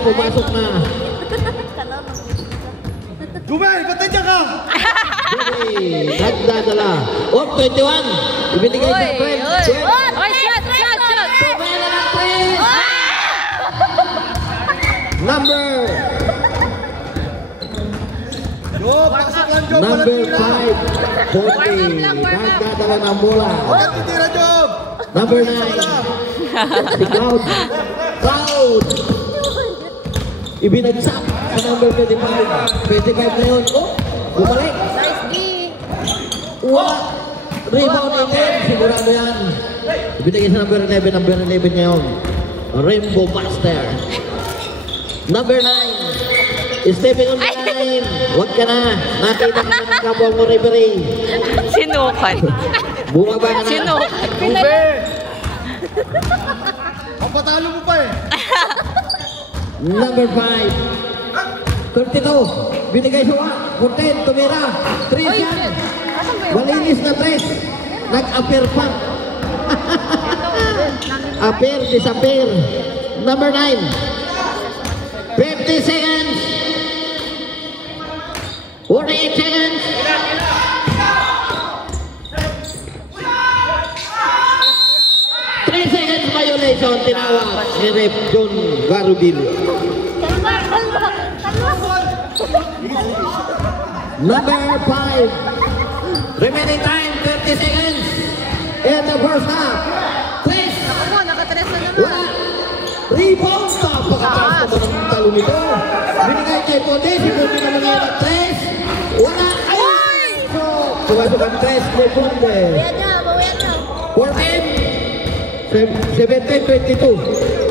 pumasok na. Jumel, patay dyan ka! Nagdadala. 21. Ibinigay sa friend. Okay, shot! Tumela ng friend. Number 5, 40. Nagdadala ng bola. Huwag titira, Job! Number 9. Si Cloud. Ibinagsak sa number 25. 25 na yun. Bumalik. Nice D! Rebound again. Sigurado yan. Ibinigay sa number 11. Number 11 ngayon. Rainbow Buster. Number 9. Stepping on the line. Huwag ka na. Nakita ka na ng kapwa mo, referee. Sinukan. Bumaba ka na. Sinukan. Ube! Ang patalo mo pa eh. Number 5. 32. Binigay sa 14. Tumira. 3 yan. Malinis na 3. Nag-appear pa. Appear, disappear. Number 9. 50 seconds. 48 seconds. Violation, tinawag si Ref John Garubil. Number 5. Remaining time, 30 seconds. In the first half. Tres. Nakatres na naman. Wala. Rebound. Napakataas naman ang talo nito. Binigay kay Ponde. Si Ponde naman ngayon at tres. Wala. Ay! So, pumasok ang tres kay Ponde. Bawayan niya. 14. 17-22.